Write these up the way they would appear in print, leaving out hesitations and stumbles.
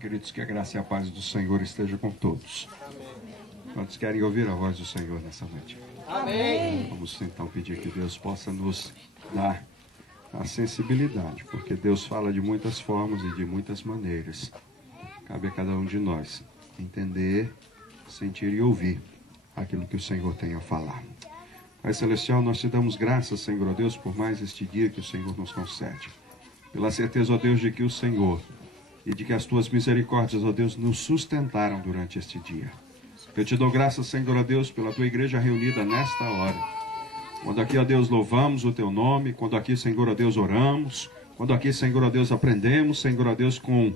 Queridos, que a graça e a paz do Senhor esteja com todos. Quantos querem ouvir a voz do Senhor nessa noite? Amém. Vamos então pedir que Deus possa nos dar a sensibilidade, porque Deus fala de muitas formas e de muitas maneiras. Cabe a cada um de nós entender, sentir e ouvir aquilo que o Senhor tem a falar. Pai Celestial, nós te damos graças, Senhor, ó Deus, por mais este dia que o Senhor nos concede. Pela certeza, ó Deus, de que o Senhor e de que as tuas misericórdias, ó Deus, nos sustentaram durante este dia. Eu te dou graças, Senhor, ó Deus, pela tua igreja reunida nesta hora. Quando aqui, ó Deus, louvamos o teu nome, quando aqui, Senhor, ó Deus, oramos, quando aqui, Senhor, ó Deus, aprendemos, Senhor, ó Deus, com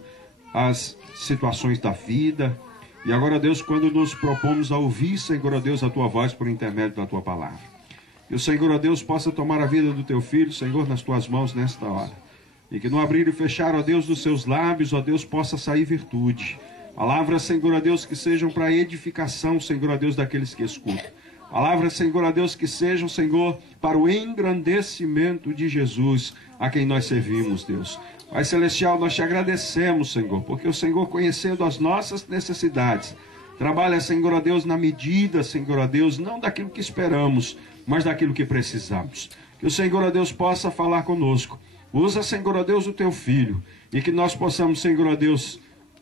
as situações da vida. E agora, ó Deus, quando nos propomos a ouvir, Senhor, ó Deus, a tua voz por intermédio da tua palavra. Que o Senhor, ó Deus, possa tomar a vida do teu filho, Senhor, nas tuas mãos nesta hora. E que no abrir e fechar, ó Deus, dos seus lábios, ó Deus, possa sair virtude. Palavras, Senhor, ó Deus, que sejam para edificação, Senhor, ó Deus, daqueles que escutam. Palavras, Senhor, ó Deus, que sejam, Senhor, para o engrandecimento de Jesus, a quem nós servimos, Deus. Pai Celestial, nós te agradecemos, Senhor, porque o Senhor, conhecendo as nossas necessidades, trabalha, Senhor, ó Deus, na medida, Senhor, ó Deus, não daquilo que esperamos, mas daquilo que precisamos. Que o Senhor, ó Deus, possa falar conosco. Usa, Senhor, ó Deus, o teu filho, e que nós possamos, Senhor, ó Deus,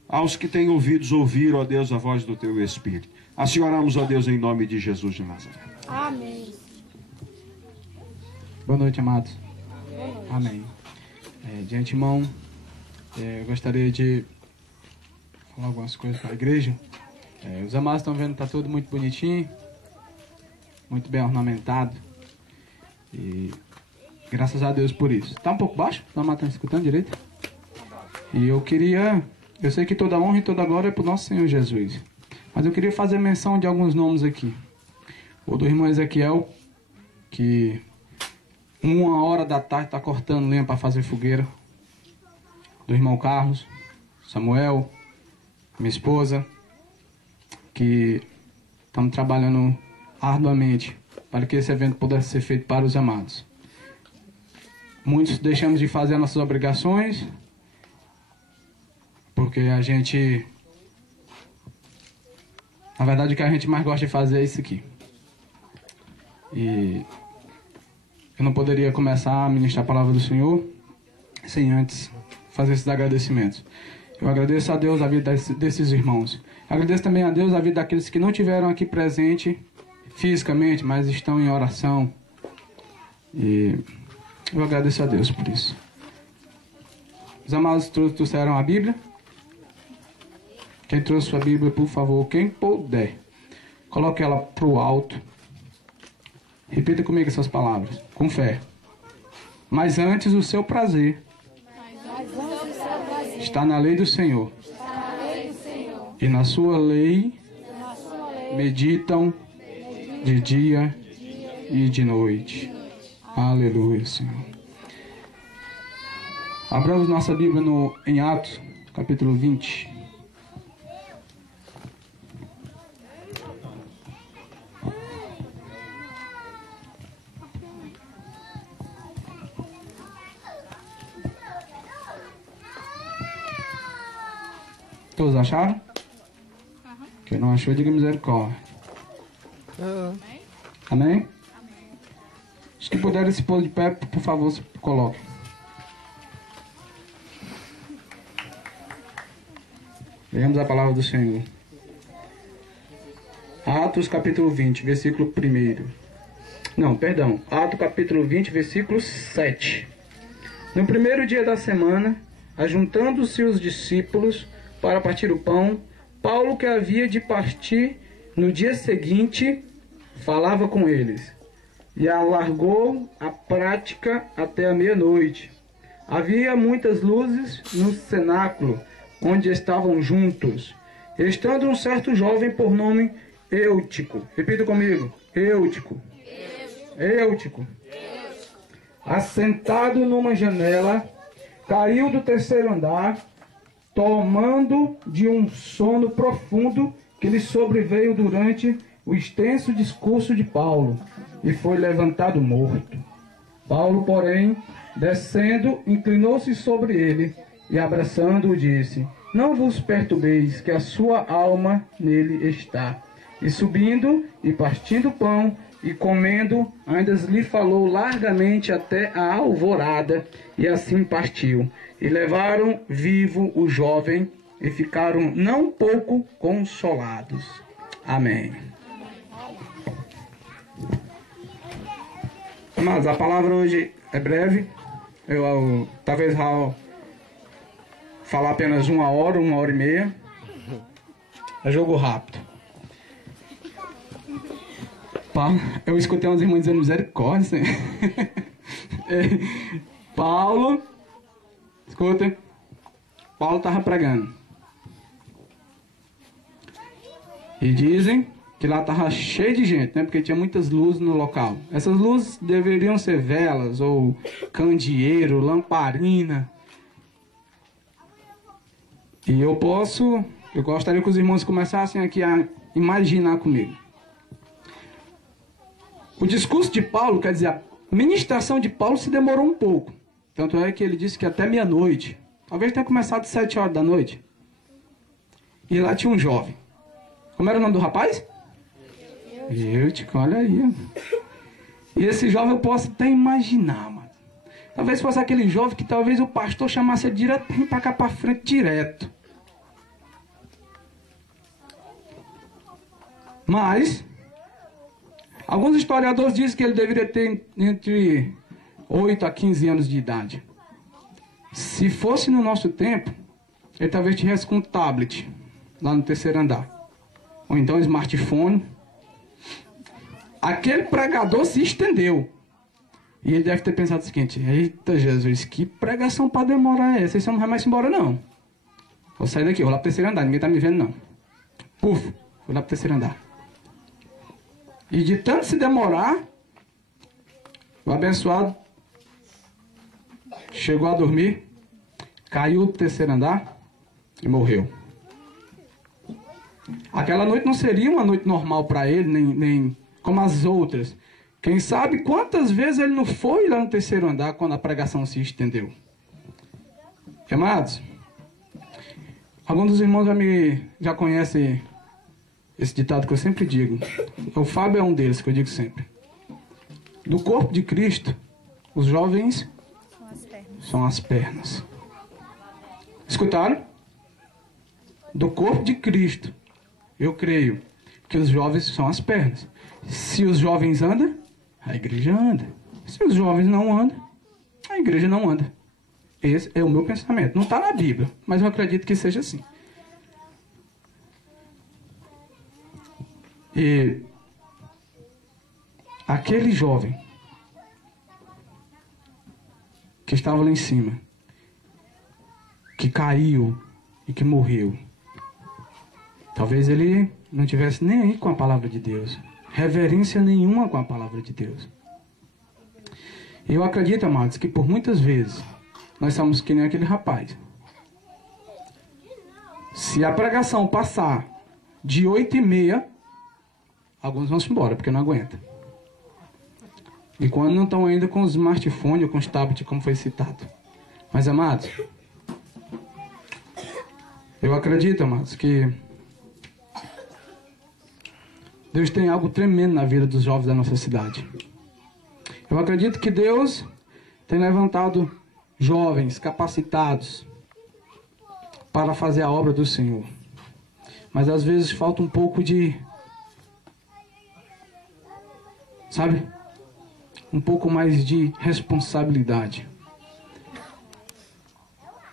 aos que têm ouvidos, ouvir, ó Deus, a voz do teu Espírito. Assim oramos, ó Deus, em nome de Jesus de Nazaré. Amém. Boa noite, amados. Amém. De antemão, eu gostaria de falar algumas coisas para a igreja. Os amados estão vendo que está tudo muito bonitinho, muito bem ornamentado. E graças a Deus por isso. Está um pouco baixo? Os amados estão escutando direito? E eu sei que toda honra e toda glória é para o nosso Senhor Jesus. Mas eu queria fazer menção de alguns nomes aqui. O do irmão Ezequiel, que 1h da tarde está cortando lenha para fazer fogueira. Do irmão Carlos, Samuel, minha esposa, que estamos trabalhando arduamente para que esse evento pudesse ser feito para os amados. Muitos deixamos de fazer as nossas obrigações, porque a gente... Na verdade, o que a gente mais gosta de fazer é isso aqui. E eu não poderia começar a ministrar a palavra do Senhor sem antes fazer esses agradecimentos. Eu agradeço a Deus a vida desses irmãos. Agradeço também a Deus a vida daqueles que não tiveram aqui presente fisicamente, mas estão em oração. E eu agradeço a Deus por isso. Os amados trouxeram a Bíblia. Quem trouxe sua Bíblia, por favor, quem puder, coloque ela para o alto. Repita comigo essas palavras, com fé. Mas antes o seu prazer está na lei do Senhor. E na sua lei meditam de dia e de noite. Aleluia, Senhor. Abramos nossa Bíblia em Atos, capítulo 20. Todos acharam? Quem não achou, diga misericórdia. Amém? Os que puderem se pôr de pé, por favor, se coloquem. Leamos a palavra do Senhor. Atos capítulo 20, versículo 1. Não, perdão. Atos capítulo 20, versículo 7. No primeiro dia da semana, ajuntando-se os discípulos para partir o pão, Paulo, que havia de partir no dia seguinte, falava com eles, e alargou a prática até a meia-noite. Havia muitas luzes no cenáculo, onde estavam juntos, estando um certo jovem por nome Eutico. Repita comigo, Eutico. Eutico. Assentado numa janela, caiu do terceiro andar, tomando de um sono profundo que lhe sobreveio durante o extenso discurso de Paulo, e foi levantado morto. Paulo, porém, descendo, inclinou-se sobre ele e, abraçando-o, disse: não vos perturbeis, que a sua alma nele está. E subindo e partindo o pão e comendo, ainda lhe falou largamente até a alvorada, e assim partiu. E levaram vivo o jovem e ficaram não pouco consolados. Amém. Mas a palavra hoje é breve. Talvez Raul falar apenas 1 hora, 1 hora e meia. É jogo rápido. Eu escutei uns irmãos dizendo misericórdia. Paulo, escuta. Paulo estava pregando. E dizem que lá estava cheio de gente, né? Porque tinha muitas luzes no local. Essas luzes deveriam ser velas, ou candeeiro, lamparina. E eu gostaria que os irmãos começassem aqui a imaginar comigo. O discurso de Paulo, quer dizer, a ministração de Paulo se demorou um pouco. Tanto é que ele disse que até meia-noite. Talvez tenha começado às 7 horas da noite. E lá tinha um jovem. Como era o nome do rapaz? Eutico, olha aí. E esse jovem eu posso até imaginar, mano. Talvez fosse aquele jovem que talvez o pastor chamasse ele direto para cá para frente, direto. Mas alguns historiadores dizem que ele deveria ter entre 8 a 15 anos de idade. Se fosse no nosso tempo, ele talvez tivesse com um tablet lá no 3º andar. Ou então um smartphone. Aquele pregador se estendeu. E ele deve ter pensado o seguinte: eita Jesus, que pregação para demorar é essa? Esse não vai mais embora não. Vou sair daqui, vou lá pro 3º andar, ninguém tá me vendo não. Puf, fui lá pro 3º andar. E de tanto se demorar, o abençoado chegou a dormir, caiu do 3º andar e morreu. Aquela noite não seria uma noite normal para ele, nem como as outras. Quem sabe quantas vezes ele não foi lá no 3º andar quando a pregação se estendeu. Amados, alguns dos irmãos já conhecem esse ditado que eu sempre digo. O Fábio é um deles que eu digo sempre. Do corpo de Cristo, os jovens são as pernas. Escutaram? Do corpo de Cristo, eu creio que os jovens são as pernas. Se os jovens andam, a igreja anda. Se os jovens não andam, a igreja não anda. Esse é o meu pensamento. Não está na Bíblia, mas eu acredito que seja assim. E aquele jovem que estava lá em cima, que caiu e que morreu, talvez ele não tivesse nem aí com a palavra de Deus, reverência nenhuma com a palavra de Deus. Eu acredito, amados, que por muitas vezes nós somos que nem aquele rapaz. Se a pregação passar de 8h30, alguns vão-se embora, porque não aguenta. E quando não estão ainda com os smartphones ou com os tablets, como foi citado. Mas, amados, eu acredito, amados, que Deus tem algo tremendo na vida dos jovens da nossa cidade. Eu acredito que Deus tem levantado jovens capacitados para fazer a obra do Senhor. Mas às vezes falta um pouco de, sabe? Um pouco mais de responsabilidade.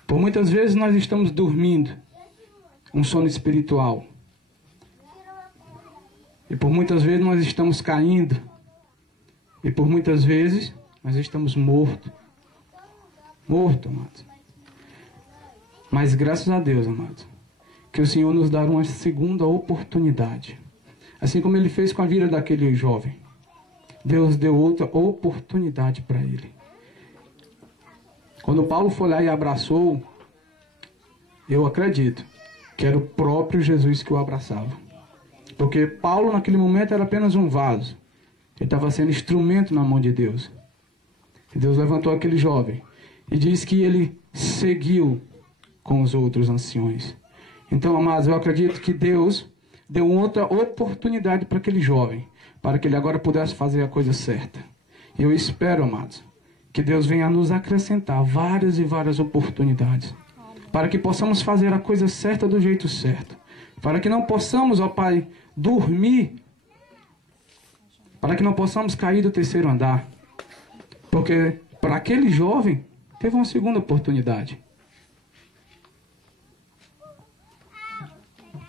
Por muitas vezes nós estamos dormindo um sono espiritual. E por muitas vezes nós estamos caindo. E por muitas vezes nós estamos mortos. Mortos, amados. Mas graças a Deus, amados, que o Senhor nos dá uma segunda oportunidade. Assim como Ele fez com a vida daquele jovem. Deus deu outra oportunidade para ele. Quando Paulo foi lá e abraçou, eu acredito que era o próprio Jesus que o abraçava. Porque Paulo naquele momento era apenas um vaso. Ele estava sendo instrumento na mão de Deus. E Deus levantou aquele jovem e diz que ele seguiu com os outros anciões. Então, amados, eu acredito que Deus deu outra oportunidade para aquele jovem, para que ele agora pudesse fazer a coisa certa. E eu espero, amados, que Deus venha nos acrescentar várias e várias oportunidades, para que possamos fazer a coisa certa do jeito certo, para que não possamos, ó Pai, dormir, para que não possamos cair do terceiro andar, porque para aquele jovem teve uma segunda oportunidade.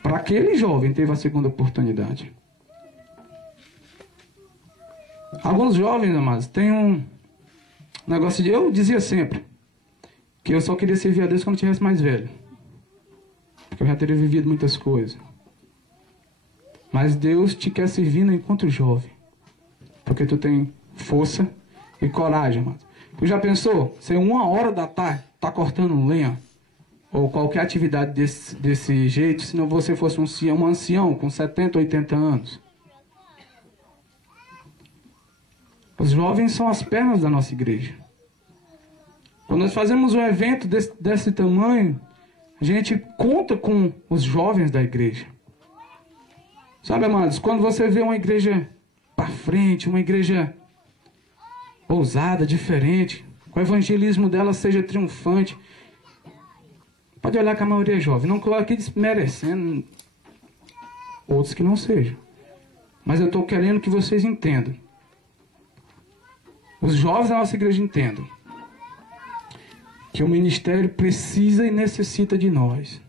Para aquele jovem teve a segunda oportunidade. Alguns jovens, amados, têm um negócio de... Eu dizia sempre que eu só queria servir a Deus quando eu tivesse mais velho, porque eu já teria vivido muitas coisas. Mas Deus te quer servindo enquanto jovem, porque tu tem força e coragem, amados. Tu já pensou? Ser 1h da tarde, tá cortando lenha, ou qualquer atividade desse jeito, se não você fosse um ancião com 70, 80 anos. Os jovens são as pernas da nossa igreja. Quando nós fazemos um evento desse tamanho, a gente conta com os jovens da igreja. Sabe, amados, quando você vê uma igreja para frente, uma igreja ousada, diferente, que o evangelismo dela seja triunfante, pode olhar que a maioria é jovem. Não estou aqui desmerecendo outros que não sejam, mas eu estou querendo que vocês entendam. Os jovens da nossa igreja entendam que o ministério precisa e necessita de nós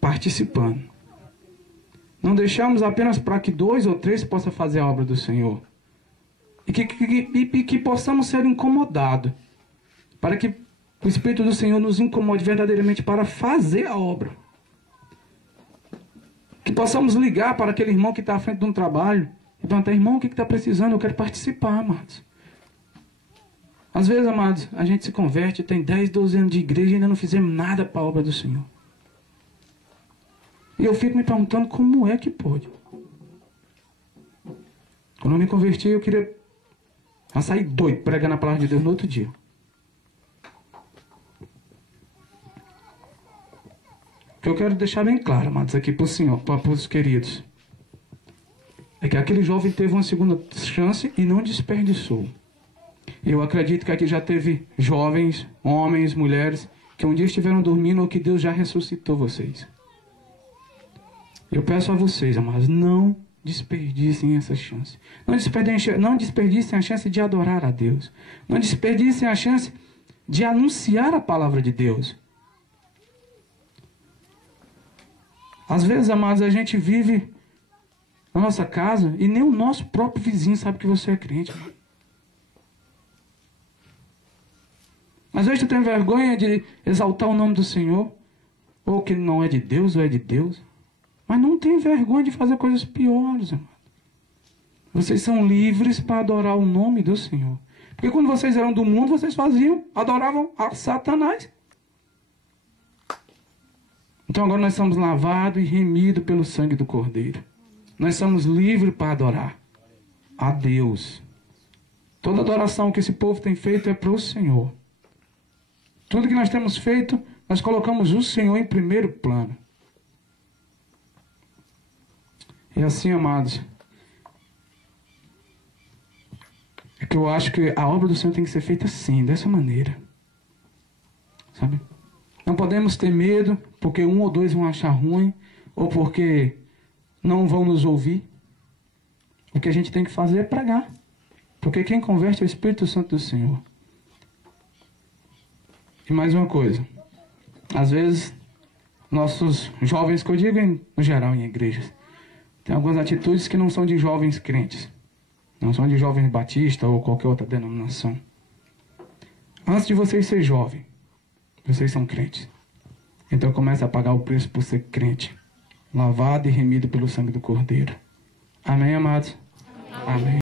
participando. Não deixamos apenas para que 2 ou 3 possam fazer a obra do Senhor. E que possamos ser incomodados, para que o Espírito do Senhor nos incomode verdadeiramente para fazer a obra. Que possamos ligar para aquele irmão que está à frente de um trabalho e perguntar: irmão, o que está precisando? Eu quero participar, amados. Às vezes, amados, a gente se converte, tem 10, 12 anos de igreja e ainda não fizemos nada para a obra do Senhor. E eu fico me perguntando como é que pode. Quando eu me converti, eu queria sair doido pregando a palavra de Deus no outro dia. O que eu quero deixar bem claro, amados, aqui para o Senhor, para os queridos, é que aquele jovem teve uma segunda chance e não desperdiçou. Eu acredito que aqui já teve jovens, homens, mulheres, que um dia estiveram dormindo ou que Deus já ressuscitou vocês. Eu peço a vocês, amados, não desperdicem essa chance. Não desperdicem a chance de adorar a Deus. Não desperdicem a chance de anunciar a palavra de Deus. Às vezes, amados, a gente vive na nossa casa e nem o nosso próprio vizinho sabe que você é crente. Às vezes tu tem vergonha de exaltar o nome do Senhor, ou que não é de Deus ou é de Deus. Mas não tem vergonha de fazer coisas piores, amado. Vocês são livres para adorar o nome do Senhor. Porque quando vocês eram do mundo, vocês adoravam a Satanás. Então agora nós somos lavados e remidos pelo sangue do Cordeiro. Nós somos livres para adorar a Deus. Toda adoração que esse povo tem feito é para o Senhor. Tudo que nós temos feito, nós colocamos o Senhor em primeiro plano. E assim, amados, é que eu acho que a obra do Senhor tem que ser feita assim, dessa maneira. Sabe? Não podemos ter medo porque 1 ou 2 vão achar ruim, ou porque não vão nos ouvir. O que a gente tem que fazer é pregar. Porque quem converte é o Espírito Santo do Senhor. E mais uma coisa. Às vezes, nossos jovens, que eu digo no geral em igrejas, tem algumas atitudes que não são de jovens crentes. Não são de jovens batistas ou qualquer outra denominação. Antes de vocês ser jovem, vocês são crentes. Então comece a pagar o preço por ser crente. Lavado e remido pelo sangue do Cordeiro. Amém, amados? Amém.